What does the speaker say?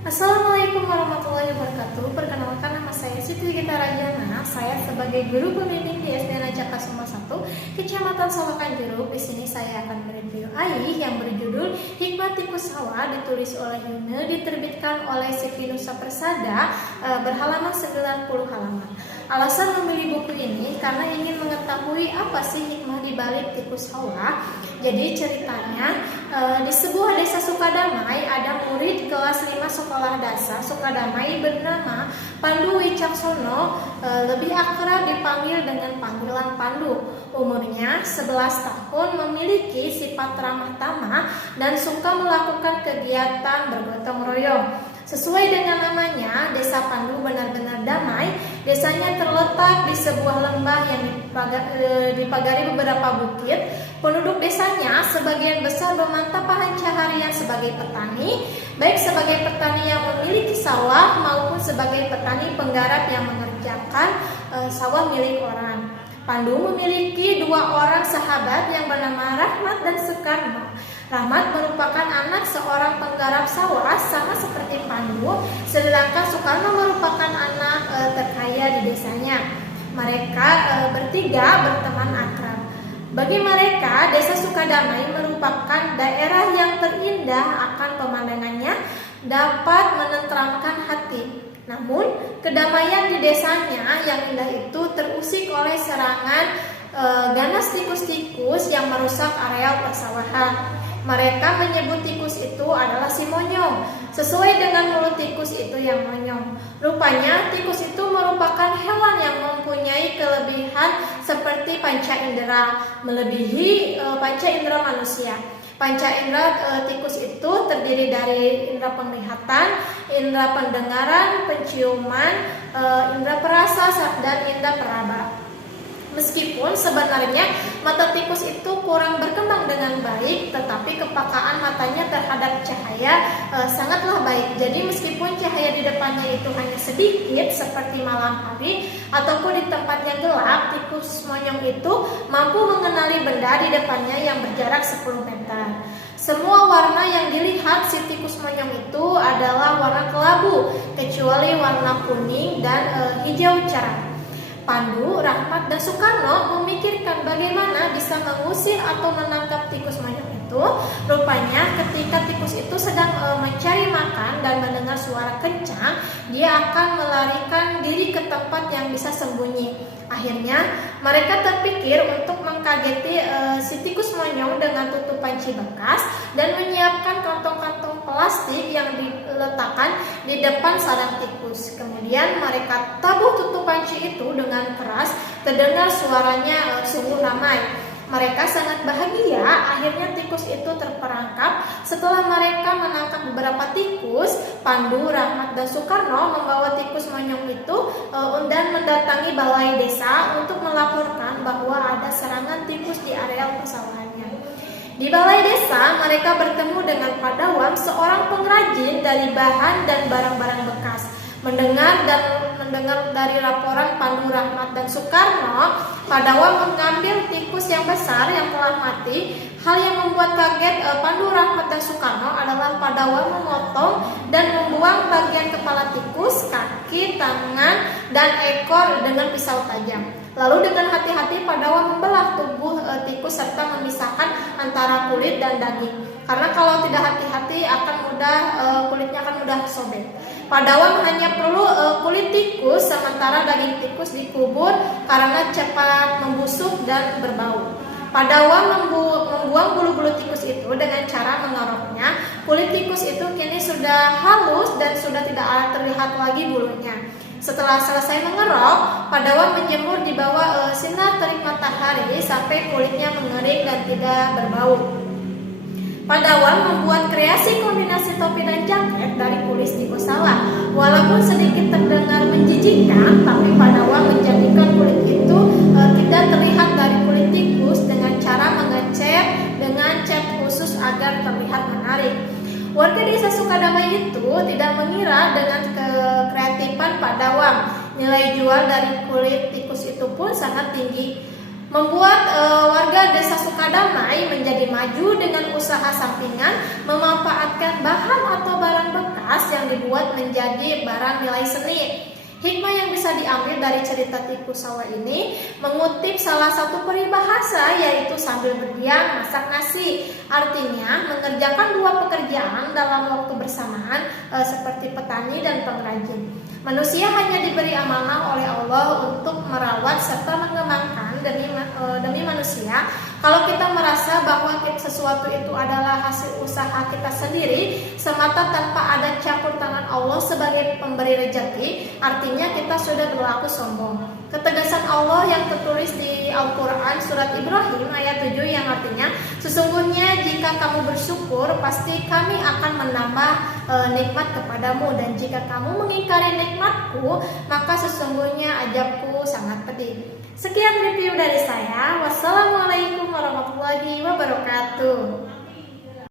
Assalamualaikum warahmatullahi wabarakatuh. Perkenalkan, nama saya Siti Gita Rajana. Saya sebagai guru pembimbing di SD Najaka Suma 1, Kecamatan Solokan Jeruk. Di sini saya akan mereview AI yang berjudul Hikmah Tikus Sawah, ditulis oleh Yune, diterbitkan oleh Sipi Nusa Persada, berhalaman 90 halaman. Alasan memilih buku ini karena ingin mengetahui apa sih hikmah di balik tikus sawah. Jadi ceritanya di sebuah desa Sukadamai ada murid kelas 5 sekolah dasar Sukadamai bernama Pandu Wicaksono, lebih akrab dipanggil dengan panggilan Pandu. Umurnya 11 tahun, memiliki sifat ramah tamah dan suka melakukan kegiatan bergotong royong. Sesuai dengan namanya, Desa Pandu benar-benar damai. Desanya terletak di sebuah lembah yang dipagari beberapa bukit. Penduduk desanya sebagian besar memantap pencaharian sebagai petani, baik sebagai petani yang memiliki sawah maupun sebagai petani penggarap yang mengerjakan sawah milik orang. Pandu memiliki dua orang sahabat yang bernama Rahmat dan Sukarno. Rahmat merupakan anak seorang penggarap sawah sama seperti Pandu, sedangkan Sukarno merupakan anak terkaya di desanya. Mereka bertiga berteman akrab. Bagi mereka, Desa Sukadamai merupakan daerah yang terindah, akan pemandangannya dapat menenteramkan hati. Namun, kedamaian di desanya yang indah itu terusik oleh serangan ganas tikus-tikus yang merusak areal persawahan. Mereka menyebut tikus itu adalah si monyong, sesuai dengan mulut tikus itu yang monyong. Rupanya tikus itu merupakan hewan yang mempunyai kelebihan seperti panca indera, melebihi panca indera manusia. Panca indera tikus itu terdiri dari indera penglihatan, indera pendengaran, penciuman, indera perasa, dan indera peraba. Meskipun sebenarnya mata tikus itu kurang berkembang dengan baik, tetapi kepekaan matanya terhadap cahaya sangatlah baik. Jadi meskipun cahaya di depannya itu hanya sedikit seperti malam hari ataupun di tempat yang gelap, tikus monyong itu mampu mengenali benda di depannya yang berjarak 10 meter. Semua warna yang dilihat si tikus monyong itu adalah warna kelabu, kecuali warna kuning dan hijau cerah. Pandu, Rahmat, dan Sukarno memikirkan bagaimana bisa mengusir atau menangkap tikus monyong itu. Rupanya ketika tikus itu sedang mencari makan dan mendengar suara kencang, dia akan melarikan diri ke tempat yang bisa sembunyi. Akhirnya mereka terpikir untuk mengkageti si tikus monyong dengan tutup panci bekas dan menyiapkan kantong-kantong plastik yang diletakkan di depan sarang tikus. Kemudian mereka tabuh tutup panci itu dengan keras, terdengar suaranya sungguh ramai. Mereka sangat bahagia. Akhirnya tikus itu terperangkap. Setelah mereka menangkap beberapa tikus, Pandu, Rahmat, dan Sukarno membawa tikus monyong itu dan mendatangi balai desa untuk melaporkan bahwa ada serangan tikus di areal persawahannya. Di balai desa, mereka bertemu dengan Padawam, seorang pengrajin dari bahan dan barang-barang bekas. Mendengar dari laporan Pandu, Rahmat, dan Sukarno, Padawam mengambil tikus yang besar yang telah mati. Hal yang membuat kaget Pandu, Rahmat, dan Sukarno adalah Padawam memotong dan membuang bagian kepala tikus, kaki, tangan, dan ekor dengan pisau tajam. Lalu dengan hati-hati Padawam membelah tubuh tikus serta memisahkan antara kulit dan daging. Karena kalau tidak hati-hati kulitnya akan mudah sobek. Padawam hanya perlu kulit tikus, sementara daging tikus dikubur karena cepat membusuk dan berbau. Padawam membuang bulu-bulu tikus itu dengan cara mengeroknya. Kulit tikus itu kini sudah halus dan sudah tidak terlihat lagi bulunya. Setelah selesai mengerok, Padawam menjemur di bawah sinar terik matahari sampai kulitnya mengering dan tidak berbau. Padawam membuat kreasi kombinasi topi dan jaket dari kulit tikus sawah. Walaupun sedikit terdengar menjijikkan, tapi Padawam menjadikan kulit itu tidak terlihat dari kulit tikus dengan cara mengecat dengan cat khusus agar terlihat menarik. Warga desa Sukadamai itu tidak mengira dengan kreatifan Padawam. Nilai jual dari kulit tikus itu pun sangat tinggi, membuat warga desa Sukadamai menjadi maju dengan usaha sampingan memanfaatkan bahan atau barang bekas yang dibuat menjadi barang nilai seni. Hikmah yang bisa diambil dari cerita tipu sawah ini mengutip salah satu peribahasa, yaitu sambil berdiam masak nasi. Artinya mengerjakan dua pekerjaan dalam waktu bersamaan, seperti petani dan pengrajin. Manusia hanya diberi amanah oleh Allah untuk merawat serta mengembangkan demi manusia. Kalau kita merasa bahwa sesuatu itu adalah hasil usaha kita sendiri semata tanpa ada campur tangan Allah sebagai pemberi rezeki, artinya kita sudah berlaku sombong. Ketegasan Allah yang tertulis di Al-Quran surat Ibrahim ayat 7 yang artinya, sesungguhnya jika kamu bersyukur pasti kami akan menambah nikmat kepadamu, dan jika kamu mengingkari nikmatku maka sesungguhnya azabku sangat pedih. Sekian review dari saya. Wassalamualaikum warahmatullahi wabarakatuh.